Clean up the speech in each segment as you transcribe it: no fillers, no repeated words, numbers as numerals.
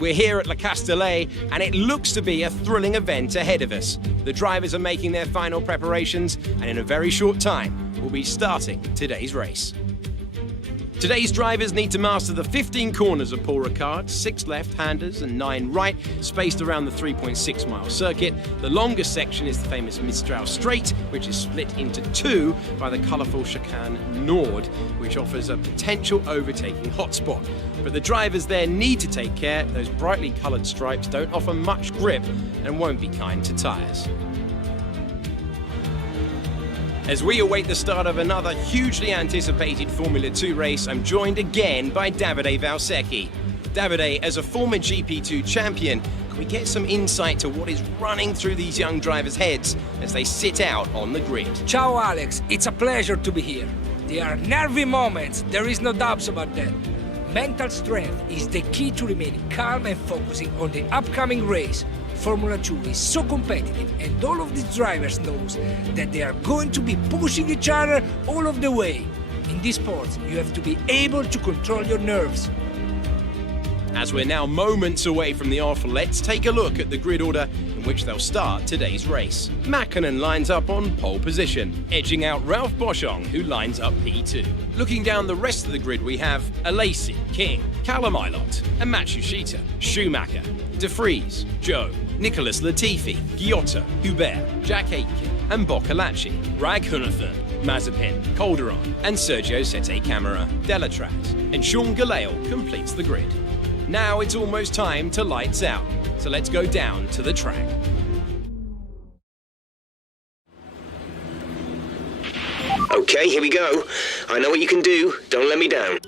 We're here at La Castellet, and it looks to be a thrilling event ahead of us. The drivers are making their final preparations, and in a very short time, we'll be starting today's race. Today's drivers need to master the 15 corners of Paul Ricard, 6 left-handers and 9 right, spaced around the 3.6-mile circuit. The longest section is the famous Mistral Straight, which is split into 2 by the colourful chicane Nord, which offers a potential overtaking hotspot. But the drivers there need to take care those brightly coloured stripes don't offer much grip and won't be kind to tyres. As we await the start of another hugely anticipated Formula 2 race, I'm joined again by Davide Valsecchi. Davide, as a former GP2 champion, can we get some insight to what is running through these young drivers' heads as they sit out on the grid? Ciao Alex, it's a pleasure to be here. There are nervy moments, there is no doubts about that. Mental strength is the key to remaining calm and focusing on the upcoming race. Formula 2 is so competitive, and all of these drivers knows that they are going to be pushing each other all of the way. In this sport, you have to be able to control your nerves. As we're now moments away from the off, let's take a look at the grid order in which they'll start today's race. Mäkinen lines up on pole position, edging out Ralph Boschung, who lines up P2. Looking down the rest of the grid, we have Alesi, King, Callum Ilott, and Matsushita, Schumacher, De Vries, Joe, Nicholas Latifi, Giotta, Hubert, Jack Aitken, and Boccolacci, Raghunathan, Mazepin, Calderon, and Sergio Sette Camara, Delatraz, and Sean Galeal completes the grid. Now it's almost time to lights out, so let's go down to the track. Okay, here we go. I know what you can do. Don't let me down.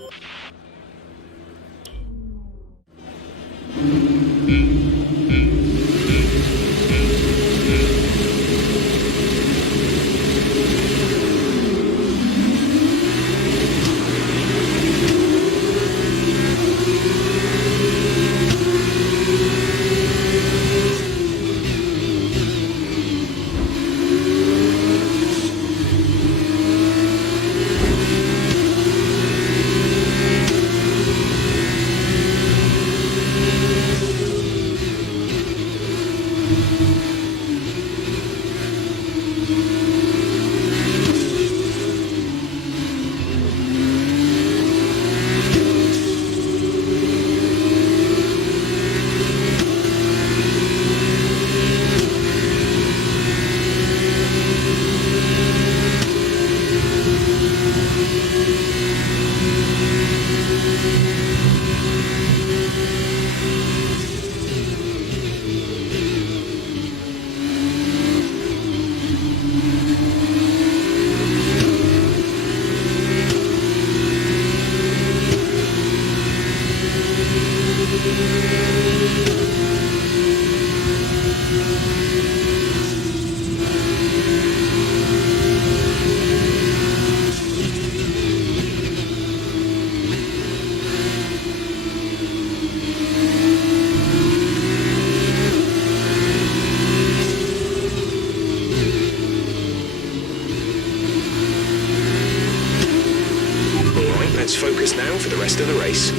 Let's focus now for the rest of the race.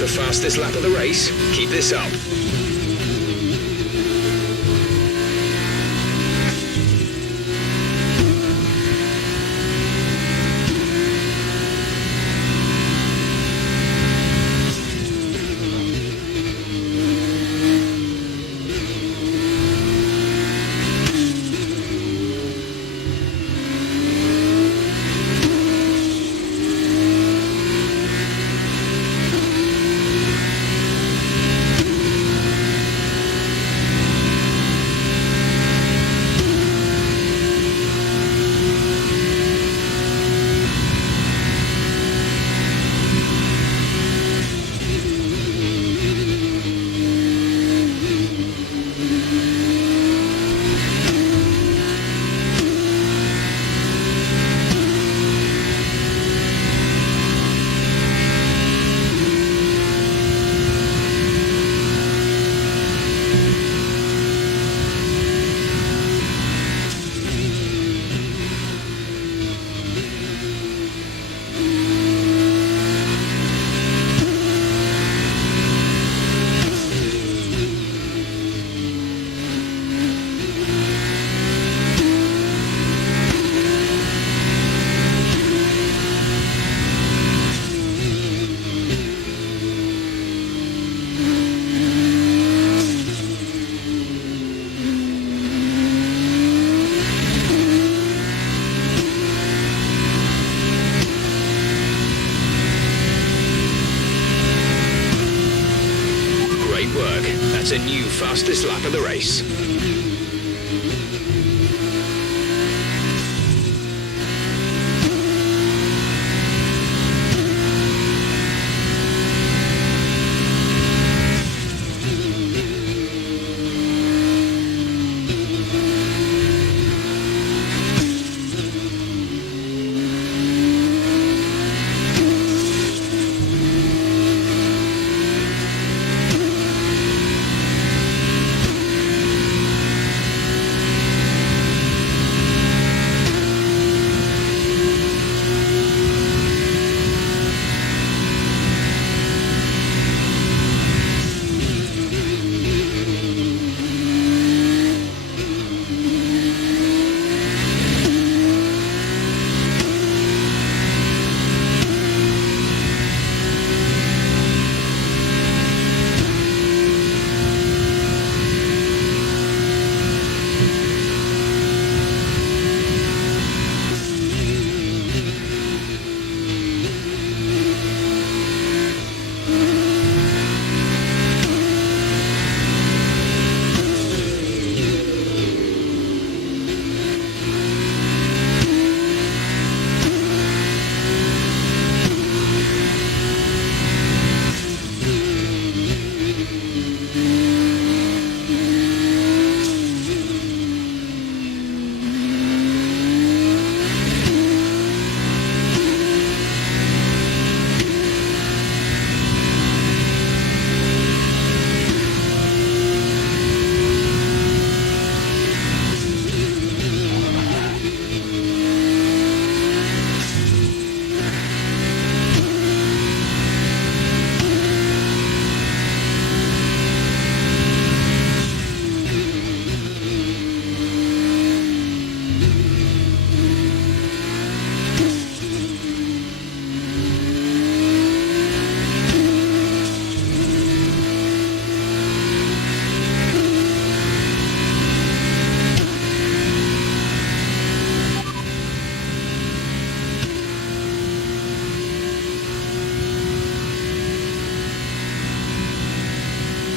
was the fastest lap of the race. Keep this up. That's a new fastest lap of the race.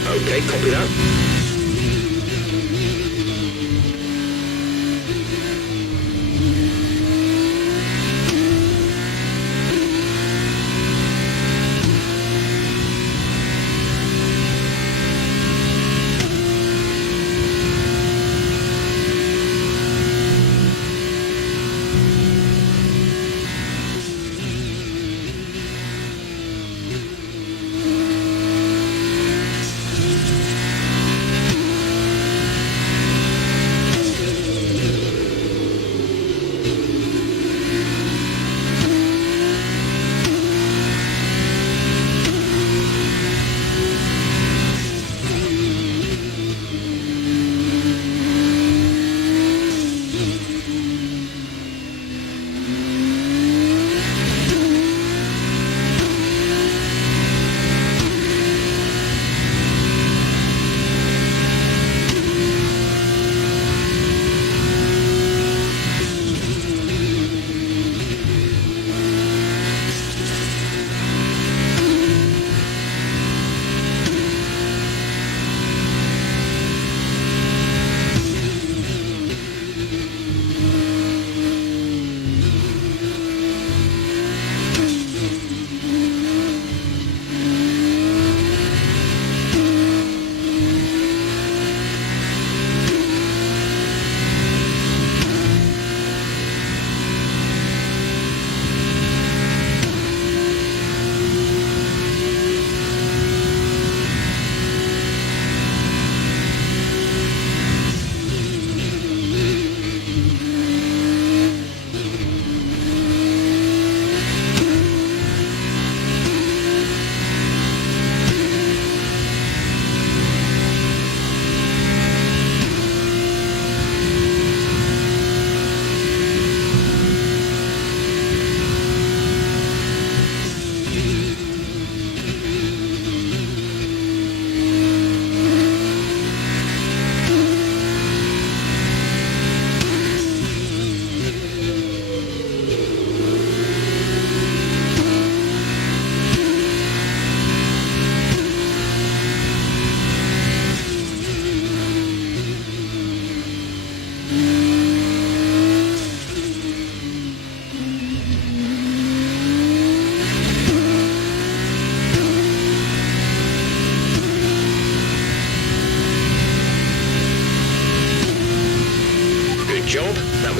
Okay, copy that.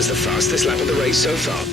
the fastest lap of the race so far.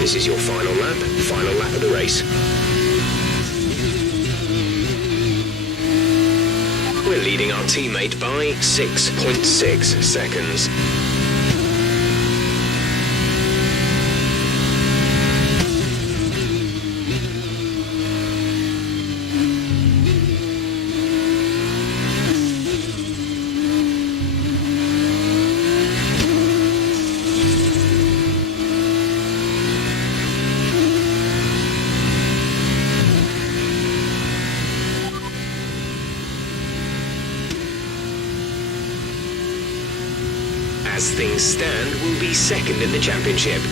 This is your final lap of the race. We're leading our teammate by 6.6 seconds. As things stand, we'll be second in the championship.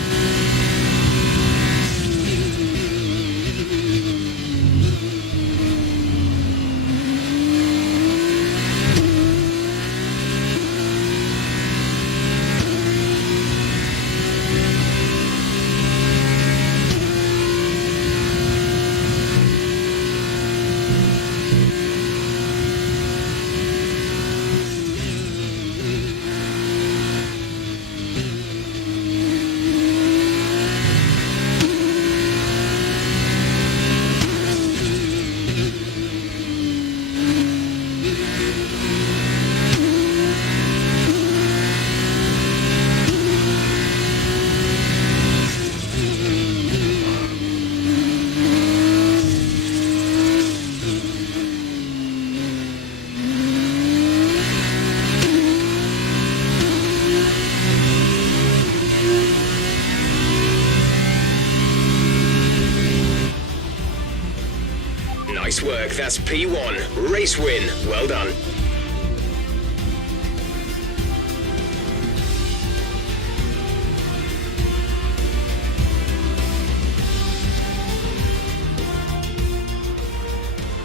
Nice work, that's P1. Race win, well done.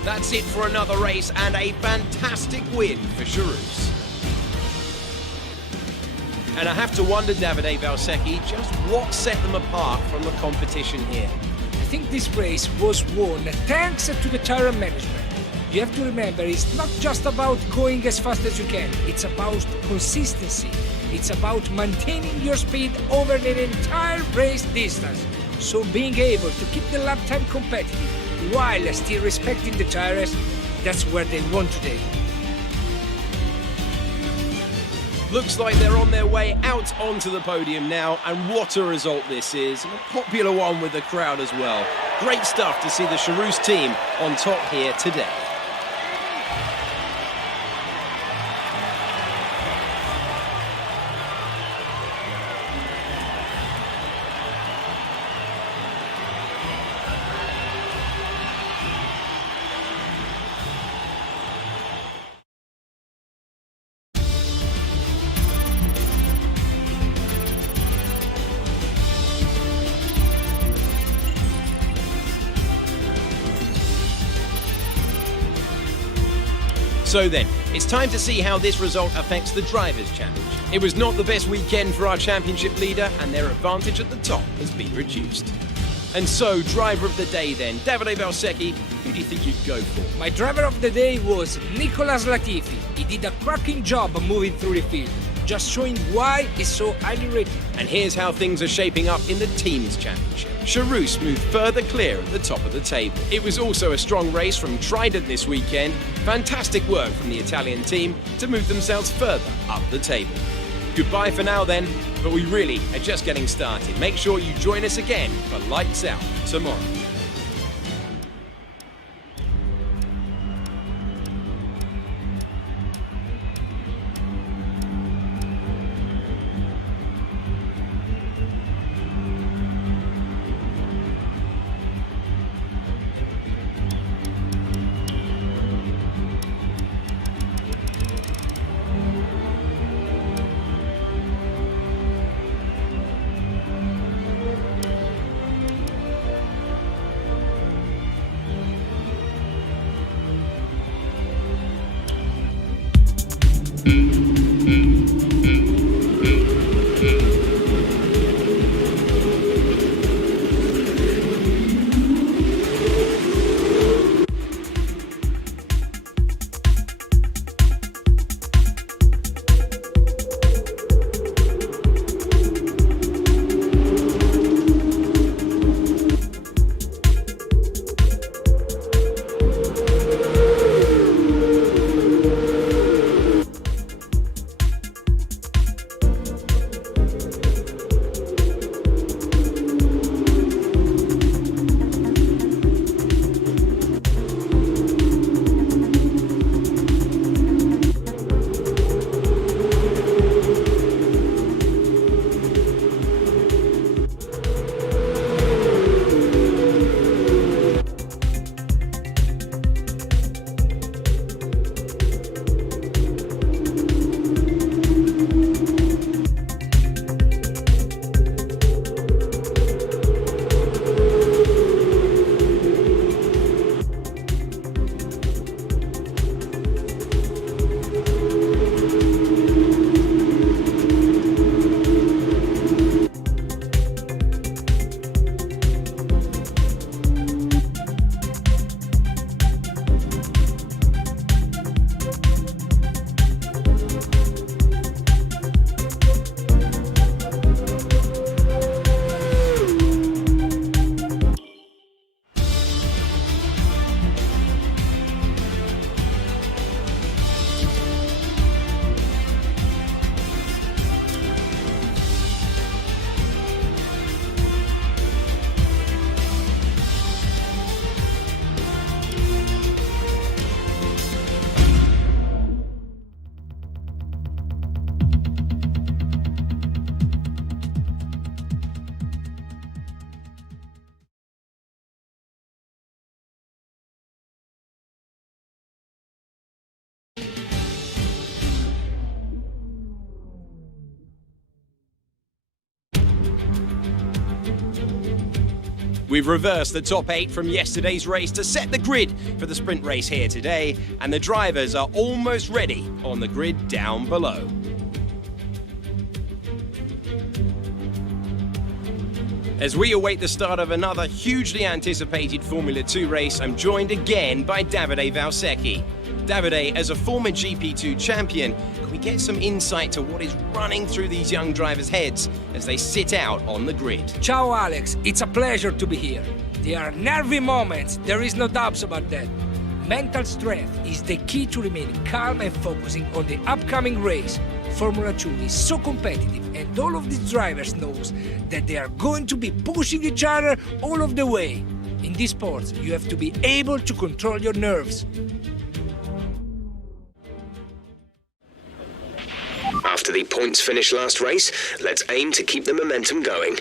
That's it for another race and a fantastic win for Charus. And I have to wonder, Davide Valsecchi, just what set them apart from the competition here. I think this race was won thanks to the tire management. You have to remember, it's not just about going as fast as you can, it's about consistency. It's about maintaining your speed over the entire race distance. So being able to keep the lap time competitive while still respecting the tires, that's where they won today. Looks like they're on their way out onto the podium now, and what a result this is. A popular one with the crowd as well. Great stuff to see the Charus team on top here today. So then, it's time to see how this result affects the Drivers' Championship. It was not the best weekend for our championship leader, and their advantage at the top has been reduced. And so, driver of the day then, Davide Valsecchi, who do you think you'd go for? My driver of the day was Nicolas Latifi. He did a cracking job of moving through the field, just showing why he's so highly rated. And here's how things are shaping up in the Teams' Championship. Charus moved further clear at the top of the table. It was also a strong race from Trident this weekend. Fantastic work from the Italian team to move themselves further up the table. Goodbye for now then, but we really are just getting started. Make sure you join us again for Lights Out tomorrow. We've reversed the top 8 from yesterday's race to set the grid for the sprint race here today, and the drivers are almost ready on the grid down below. As we await the start of another hugely anticipated Formula 2 race, I'm joined again by Davide Valsecchi. Davide, as a former GP2 champion, can we get some insight to what is running through these young drivers' heads as they sit out on the grid? Ciao Alex, it's a pleasure to be here. There are nervy moments, there is no doubts about that. Mental strength is the key to remaining calm and focusing on the upcoming race. Formula 2 is so competitive, and all of these drivers knows that they are going to be pushing each other all of the way. In this sport, you have to be able to control your nerves. After the points finish last race, let's aim to keep the momentum going.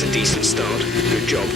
That's a decent start. Good job.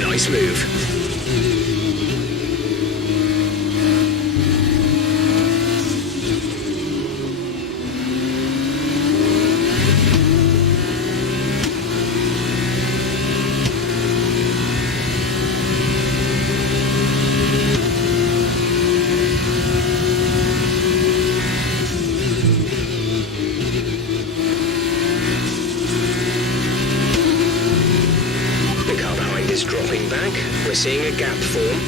Nice move. The car behind is dropping back. We're seeing a gap form.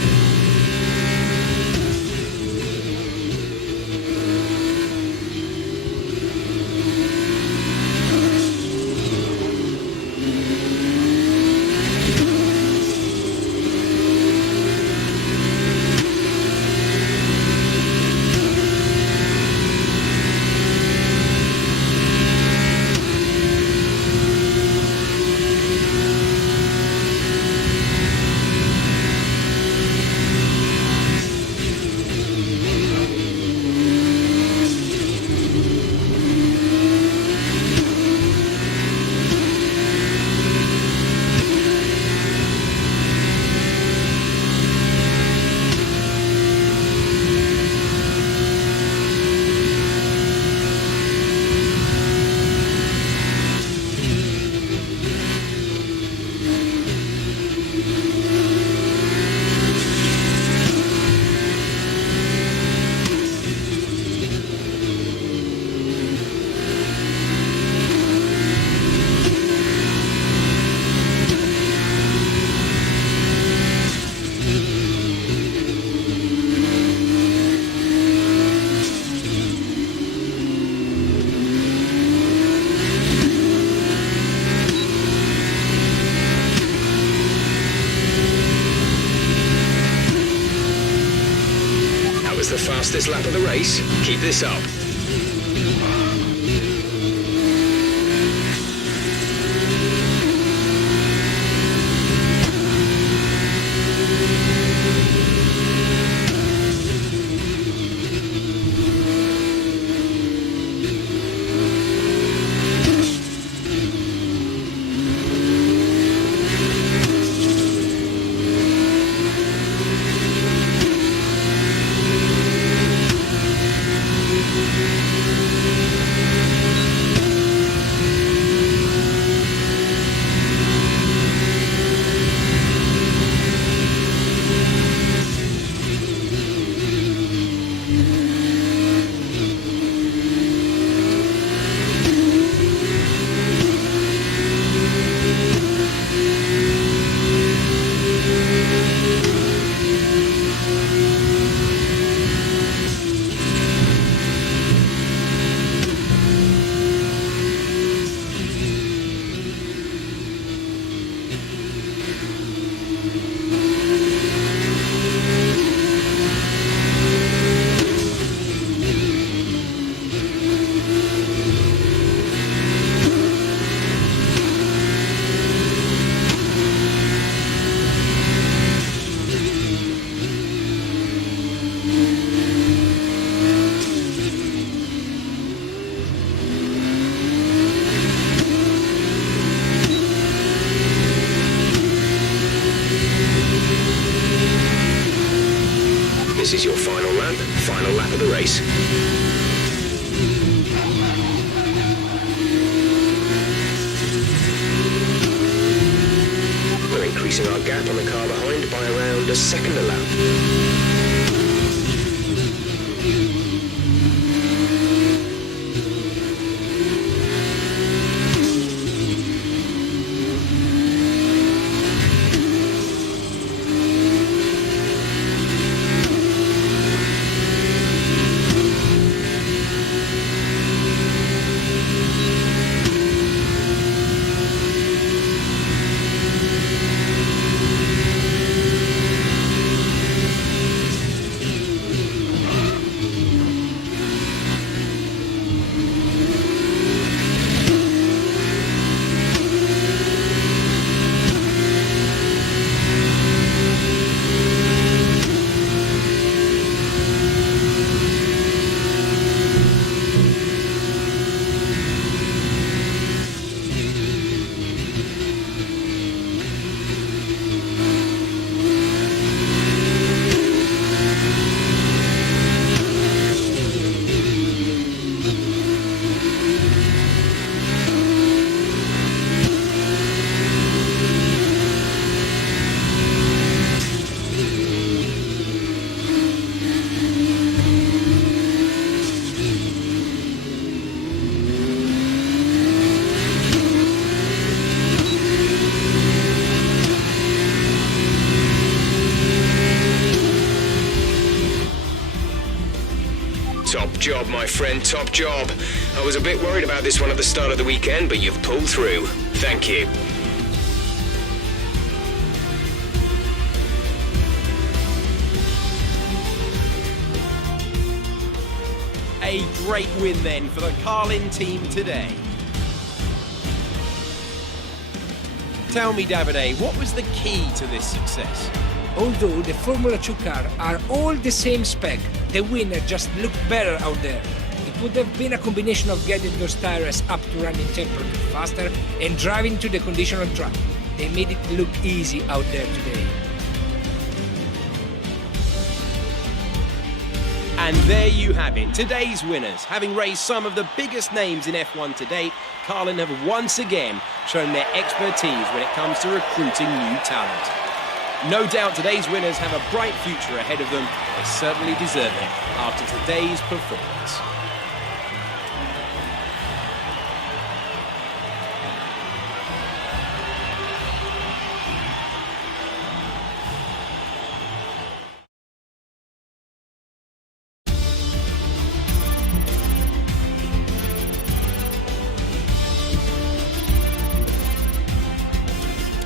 The fastest lap of the race. Keep this up. This is your final lap of the race. We're increasing our gap on the car behind by around a second a lap. Top job, my friend, top job. I was a bit worried about this one at the start of the weekend, but you've pulled through. Thank you. A great win then for the Carlin team today. Tell me, Davide, what was the key to this success? Although the Formula 2 cars are all the same spec, the winner just looked better out there. It would have been a combination of getting those tires up to running temperature faster and driving to the condition on track. They made it look easy out there today. And there you have it, today's winners. Having raced some of the biggest names in F1 to date, Carlin have once again shown their expertise when it comes to recruiting new talent. No doubt today's winners have a bright future ahead of them. They certainly deserve it after today's performance.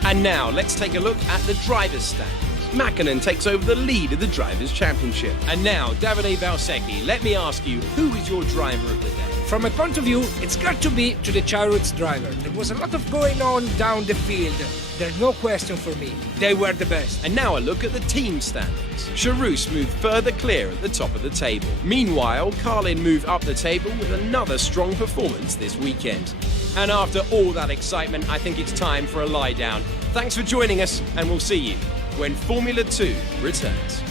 And now, let's take a look at the driver's standings. Mäkinen takes over the lead of the Drivers' Championship. And now, Davide Valsecchi, let me ask you, who is your driver of the day? From my point of view, it's got to be to the Chariots driver. There was a lot of going on down the field. There's no question for me. They were the best. And now a look at the team standings. Charus moved further clear at the top of the table. Meanwhile, Carlin moved up the table with another strong performance this weekend. And after all that excitement, I think it's time for a lie down. Thanks for joining us, and we'll see you when Formula 2 returns.